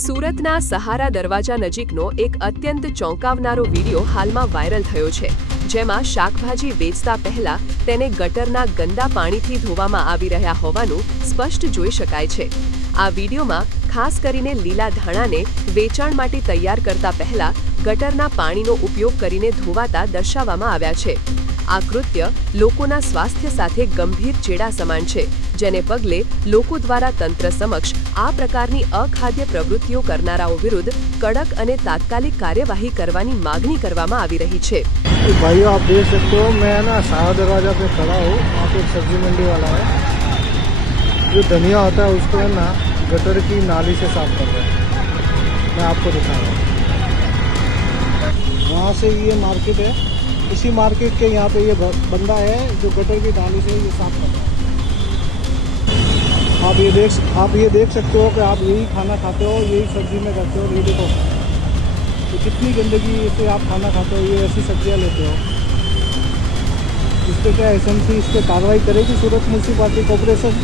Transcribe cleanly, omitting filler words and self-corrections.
સુરતના સહારા દરવાજા નજીકનો એક અત્યંત ચોંકાવનારો વિડીયો હાલમાં વાયરલ થયો છે, જેમાં શાકભાજી વેચતા પહેલા તેને ગટરના ગંદા પાણીથી ધોવામાં આવી રહ્યા હોવાનું સ્પષ્ટ જોઈ શકાય છે। આ વિડીયોમાં ખાસ કરીને લીલા ધાણાને વેચાણ માટે તૈયાર કરતા પહેલા ગટરના પાણીનો ઉપયોગ કરીને ધોવાતા દર્શાવવામાં આવ્યા છે। આ કૃત્ય લોકોના સ્વાસ્થ્ય સાથે ગંભીર ચેડા સમાન છે, જેને પગલે લોકો દ્વારા તંત્ર સમક્ષ આ પ્રકારની અખાદ્ય પ્રવૃત્તિઓ કરનારાઓ વિરુદ્ધ કડક અને તાત્કાલિક કાર્યવાહી કરવાની માગણી કરવામાં આવી રહી છે। भाइयों आप देख सकते हो, मैं ना सहारा दरवाजा पे खड़ा हूँ। वहाँ पे एक सब्जी मंडी वाला है, जो धनिया होता है उसको है ना गटर की नाली से साफ कर रहा है। मैं आपको दिखा रहा हूँ। वहाँ से ये मार्केट है, इसी मार्केट के यहाँ पे ये बंदा है जो गटर की नाली से ये साफ कर रहा है। आप ये देख सकते हो कि आप यही खाना खाते हो, यही सब्जी में करते हो। ये देखो तो कितनी गंदगी से आप खाना खाते हो, ये ऐसी सब्जियाँ लेते हो। इस पर क्या एसएमसी इस पर कार्रवाई करेगी सूरत म्यूनसिपालिटी कॉर्पोरेशन?